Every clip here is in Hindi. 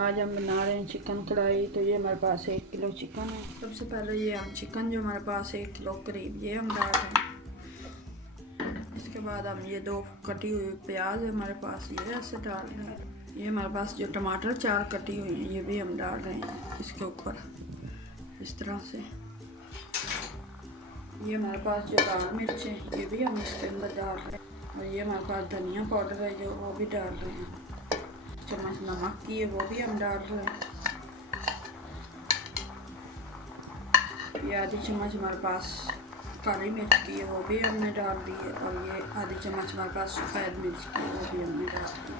आज हम बना रहे हैं चिकन कढ़ाई। तो ये हमारे पास 1 किलो चिकन है। सबसे पहले ये हम चिकन जो हमारे पास 1 किलो करीब ये हम डाल रहे हैं। इसके बाद हम ये 2 कटी हुई प्याज हमारे पास ये ऐसे डाल रहे हैं। ये हमारे पास जो टमाटर 4 कटी हुई हैं ये भी हम डाल रहे हैं इसके ऊपर इस तरह से। ये हमारे पास जो लाल मिर्च है ये भी हम इसके अंदर डाल रहे हैं। और ये हमारे पास धनिया पाउडर है जो वो भी डाल रहे हैं। चम्मच नमक की है वो भी हम डाल रहे हैं। ये आधी चम्मच हमारे पास काली मिर्च की है वो भी हमने डाल दी है। और ये आधी चम्मच हमारे पास सफ़ेद मिर्च की है वो भी हमने डाल दी।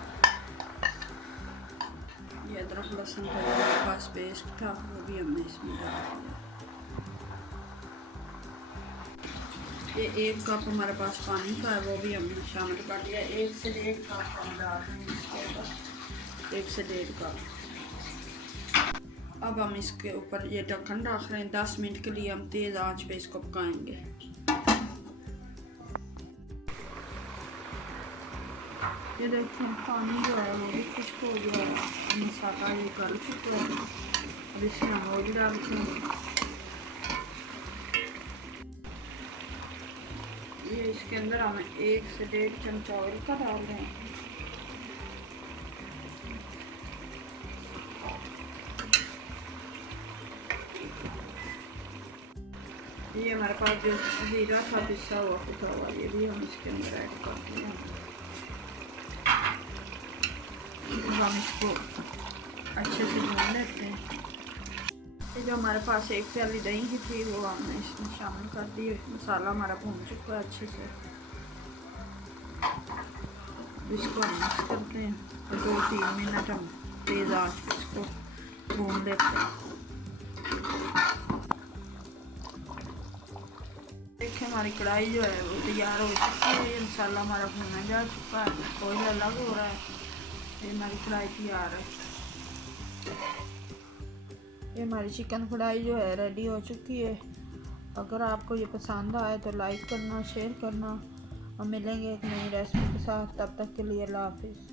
ये अदरक लहसुन का जो हमारे पास पेस्ट था वो भी हमने इसमें डाल दिया। ये 1 कप हमारे पास पानी का है वो भी हमने शामिल कर दिया। 1 से 1.5 कप हम डाल रहे हैं इसके ऊपर, 1 से 1.5 कप। अब हम इसके ऊपर ये ढक्कन रख रहे हैं। 10 मिनट के लिए हम तेज़ आंच पे इसको पकाएंगे। ये देखिए पानी जो है वो भी खुश्क हो गया है। मसाला ये कर चुका है। अब इसमें हम ऑयल डालते हैं। ये इसके अंदर हम 1 से 1.5 चमचा ऑयल का डाल रहे हैं। ये हमारे पास जो जीरा था पिसा हुआ कुटा हुआ ये भी हम इसके अंदर ऐड करते हैं। हम इसको अच्छे से भून लेते हैं। ये जो हमारे पास 1 प्याली दही की थी वो हमने इसमें शामिल कर दी। मसाला हमारा भून चुका है अच्छे से। इसको हम मिक्स करते हैं और 2-3 मिनट हम तेज़ आंच पे इसको भून लेते हैं। देखिए हमारी कढ़ाई जो है वो तैयार हो चुकी है। ये मसाला हमारा भुना जा चुका है, ऑयल अलग हो रहा है। ये हमारी कढ़ाई तैयार है। ये हमारी चिकन कढ़ाई जो है रेडी हो चुकी है। अगर आपको ये पसंद आए तो लाइक करना, शेयर करना और मिलेंगे एक नई रेसिपी के साथ। तब तक के लिए अल्लाह हाफिज़।